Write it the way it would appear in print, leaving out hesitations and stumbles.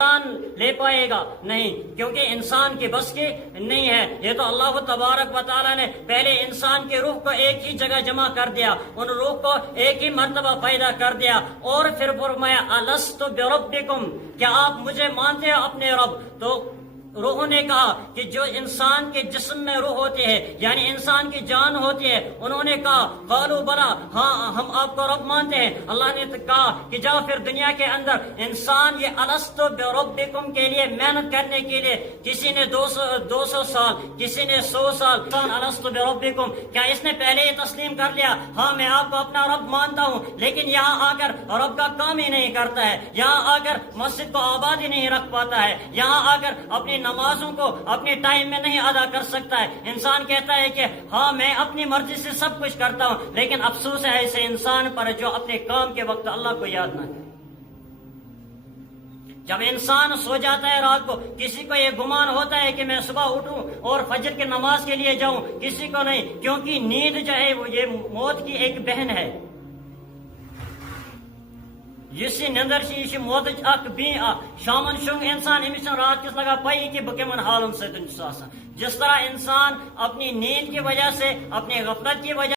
انسان لے پائے گا نہیں، کیونکہ انسان کے بس کے نہیں ہے۔ یہ تو اللہ تبارک و تعالیٰ نے پہلے انسان کے روح کو ایک ہی جگہ جمع کر دیا، ان روح کو ایک ہی مرتبہ پیدا کر دیا، اور پھر فرمایا الست بربکم، کیا آپ مجھے مانتے ہو اپنے رب؟ تو روحوں نے کہا کہ جو انسان کے جسم میں روح ہوتی ہے، یعنی انسان کی جان ہوتی ہے، انہوں نے کہا قالوا بلا، ہاں ہم آپ کو رب مانتے ہیں۔ اللہ نے کہا کہ جاؤ پھر دنیا کے اندر انسان یہ الست بربکم کے لیے محنت کرنے کے لیے، کسی نے 200 سال، کسی نے 100 سال، الست بربکم، کیا اس نے پہلے ہی تسلیم کر لیا ہاں میں آپ کو اپنا رب مانتا ہوں، لیکن یہاں آ کر رب کا کام ہی نہیں کرتا ہے، یہاں آ کر مسجد کو آباد ہی نہیں رکھ پاتا ہے، یہاں آ کر اپنی نمازوں کو اپنے ٹائم میں نہیں ادا کر سکتا ہے۔ انسان کہتا ہے کہ ہاں میں اپنی مرضی سے سب کچھ کرتا ہوں، لیکن افسوس ہے ایسے انسان پر جو اپنے کام کے وقت اللہ کو یاد نہ کرے۔ جب انسان سو جاتا ہے رات کو، کسی کو یہ گمان ہوتا ہے کہ میں صبح اٹھوں اور فجر کی نماز کے لیے جاؤں، کسی کو نہیں، کیونکہ نیند جو ہے وہ یہ موت کی ایک بہن ہے۔ یس نندر یہ موت اخ بی شامن شنگ انسان امس رات کس لگا پی کہ بہ کمن حالن ستن۔ جس طرح انسان اپنی نیند کی وجہ سے، اپنی غفلت کی وجہ